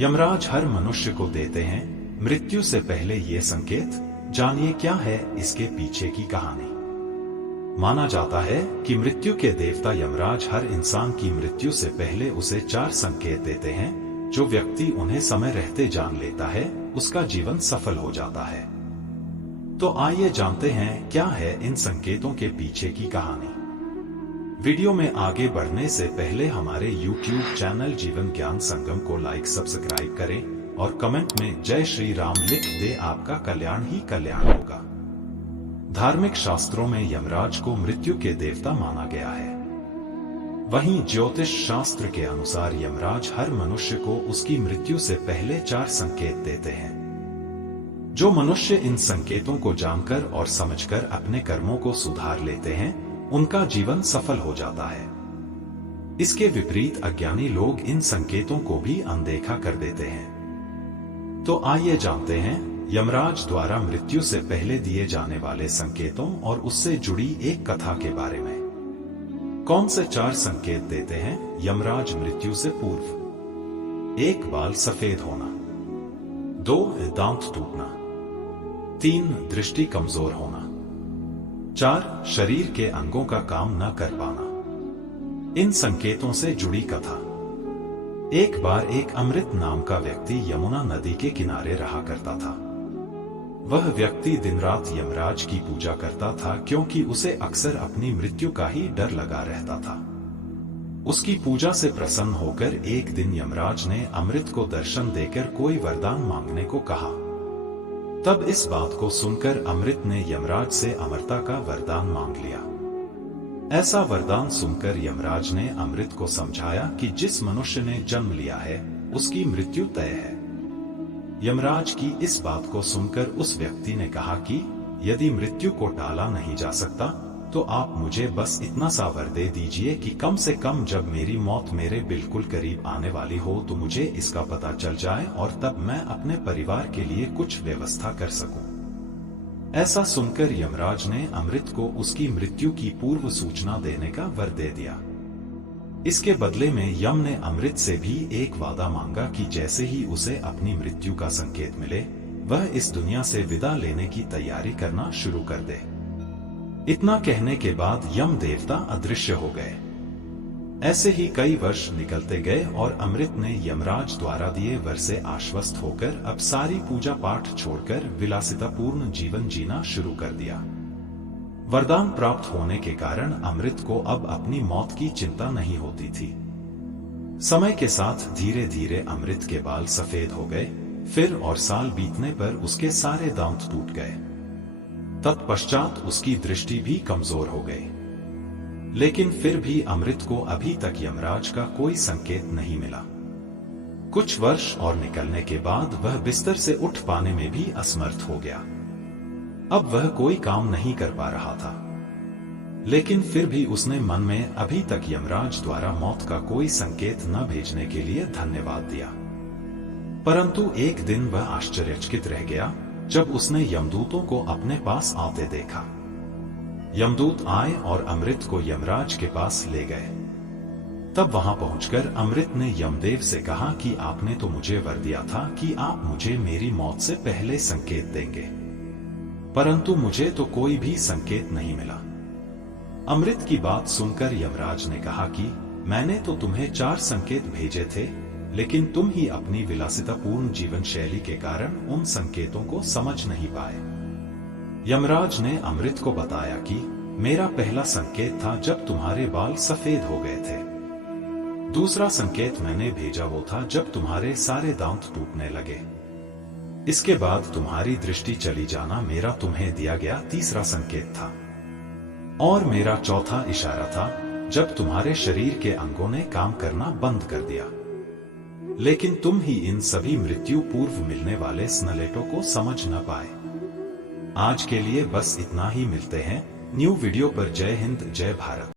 यमराज हर मनुष्य को देते हैं मृत्यु से पहले ये संकेत। जानिए क्या है इसके पीछे की कहानी। माना जाता है कि मृत्यु के देवता यमराज हर इंसान की मृत्यु से पहले उसे 4 संकेत देते हैं। जो व्यक्ति उन्हें समय रहते जान लेता है उसका जीवन सफल हो जाता है। तो आइए जानते हैं क्या है इन संकेतों के पीछे की कहानी। वीडियो में आगे बढ़ने से पहले हमारे YouTube चैनल जीवन ज्ञान संगम को लाइक सब्सक्राइब करें और कमेंट में जय श्री राम लिख दे। आपका कल्याण ही कल्याण होगा। धार्मिक शास्त्रों में यमराज को मृत्यु के देवता माना गया है। वहीं ज्योतिष शास्त्र के अनुसार यमराज हर मनुष्य को उसकी मृत्यु से पहले 4 संकेत देते हैं। जो मनुष्य इन संकेतों को जानकर और समझकर अपने कर्मों को सुधार लेते हैं उनका जीवन सफल हो जाता है। इसके विपरीत अज्ञानी लोग इन संकेतों को भी अनदेखा कर देते हैं। तो आइए जानते हैं यमराज द्वारा मृत्यु से पहले दिए जाने वाले संकेतों और उससे जुड़ी एक कथा के बारे में। कौन से 4 संकेत देते हैं यमराज मृत्यु से पूर्व? 1 बाल सफेद होना, 2 दांत टूटना, 3 दृष्टि कमजोर होना, 4 शरीर के अंगों का काम न कर पाना। इन संकेतों से जुड़ी कथा। एक बार एक अमृत नाम का व्यक्ति यमुना नदी के किनारे रहा करता था। वह व्यक्ति दिन रात यमराज की पूजा करता था क्योंकि उसे अक्सर अपनी मृत्यु का ही डर लगा रहता था। उसकी पूजा से प्रसन्न होकर एक दिन यमराज ने अमृत को दर्शन देकर कोई वरदान मांगने को कहा। तब इस बात को सुनकर अमृत ने यमराज से अमरता का वरदान मांग लिया। ऐसा वरदान सुनकर यमराज ने अमृत को समझाया कि जिस मनुष्य ने जन्म लिया है उसकी मृत्यु तय है। यमराज की इस बात को सुनकर उस व्यक्ति ने कहा कि यदि मृत्यु को टाला नहीं जा सकता तो आप मुझे बस इतना सा वर दे दीजिए कि कम से कम जब मेरी मौत मेरे बिल्कुल करीब आने वाली हो तो मुझे इसका पता चल जाए और तब मैं अपने परिवार के लिए कुछ व्यवस्था कर सकूं। ऐसा सुनकर यमराज ने अमृत को उसकी मृत्यु की पूर्व सूचना देने का वर दे दिया। इसके बदले में यम ने अमृत से भी एक वादा मांगा कि जैसे ही उसे अपनी मृत्यु का संकेत मिले वह इस दुनिया से विदा लेने की तैयारी करना शुरू कर दे। इतना कहने के बाद यम देवता अदृश्य हो गए। ऐसे ही कई वर्ष निकलते गए और अमृत ने यमराज द्वारा दिए वर से आश्वस्त होकर अब सारी पूजा पाठ छोड़कर विलासितापूर्ण जीवन जीना शुरू कर दिया। वरदान प्राप्त होने के कारण अमृत को अब अपनी मौत की चिंता नहीं होती थी। समय के साथ धीरे धीरे अमृत के बाल सफेद हो गए। फिर और साल बीतने पर उसके सारे दांत टूट गए। तत्पश्चात उसकी दृष्टि भी कमजोर हो गई। लेकिन फिर भी अमृत को अभी तक यमराज का कोई संकेत नहीं मिला। कुछ वर्ष और निकलने के बाद वह बिस्तर से उठ पाने में भी असमर्थ हो गया। अब वह कोई काम नहीं कर पा रहा था। लेकिन फिर भी उसने मन में अभी तक यमराज द्वारा मौत का कोई संकेत न भेजने के लिए धन्यवाद दिया। परंतु एक दिन वह आश्चर्यचकित रह गया जब उसने यमदूतों को अपने पास आते देखा। यमदूत आए और अमृत को यमराज के पास ले गए। तब वहां पहुंचकर अमृत ने यमदेव से कहा कि आपने तो मुझे वर दिया था कि आप मुझे मेरी मौत से पहले संकेत देंगे, परंतु मुझे तो कोई भी संकेत नहीं मिला। अमृत की बात सुनकर यमराज ने कहा कि मैंने तो तुम्हें 4 संकेत भेजे थे, लेकिन तुम ही अपनी विलासितापूर्ण जीवन शैली के कारण उन संकेतों को समझ नहीं पाए। यमराज ने अमृत को बताया कि मेरा पहला संकेत था जब तुम्हारे बाल सफेद हो गए थे। दूसरा संकेत मैंने भेजा वो था जब तुम्हारे सारे दांत टूटने लगे। इसके बाद तुम्हारी दृष्टि चली जाना मेरा तुम्हें दिया गया तीसरा संकेत था। और मेरा चौथा इशारा था जब तुम्हारे शरीर के अंगों ने काम करना बंद कर दिया। लेकिन तुम ही इन सभी मृत्यु पूर्व मिलने वाले स्नेलेटों को समझ न पाए। आज के लिए बस इतना ही। मिलते हैं न्यू वीडियो पर। जय हिंद, जय भारत।